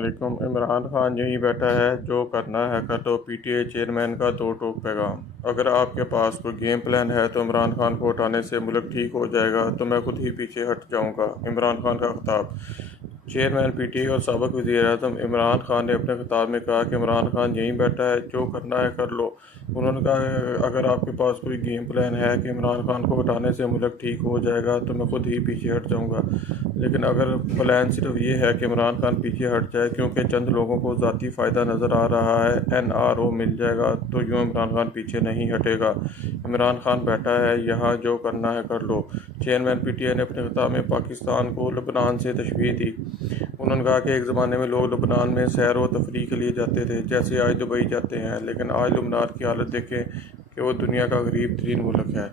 علیکم۔ عمران خان یہیں بیٹھا ہے، جو کرنا ہے کر دو۔ پی ٹی آئی چیئرمین کا دو ٹوک پیغام۔ اگر آپ کے پاس کوئی گیم پلان ہے تو عمران خان کو ہٹانے سے ملک ٹھیک ہو جائے گا تو میں خود ہی پیچھے ہٹ جاؤں گا۔ عمران خان کا خطاب۔ چیئرمین پی ٹی آئی اور سابق وزیر اعظم عمران خان نے اپنے خطاب میں کہا کہ عمران خان یہیں بیٹھا ہے، جو کرنا ہے کر لو۔ انہوں نے کہا اگر آپ کے پاس کوئی گیم پلان ہے کہ عمران خان کو ہٹانے سے ملک ٹھیک ہو جائے گا تو میں خود ہی پیچھے ہٹ جاؤں گا، لیکن اگر پلان صرف یہ ہے کہ عمران خان پیچھے ہٹ جائے کیونکہ چند لوگوں کو ذاتی فائدہ نظر آ رہا ہے، این آر او مل جائے گا، تو یوں عمران خان پیچھے نہیں ہٹے گا۔ عمران خان بیٹھا ہے یہاں، جو کرنا ہے کر لو۔ چیئرمین پی ٹی آئی نے اپنے خطاب میں پاکستان کو لبنان سے تشبیہ دی۔ انہوں نے کہا کہ ایک زمانے میں لوگ لبنان میں سیر و تفریح کے لیے جاتے تھے، جیسے آج دبئی جاتے ہیں، لیکن آج لبنان کی حالت دیکھیں کہ وہ دنیا کا غریب ترین ملک ہے۔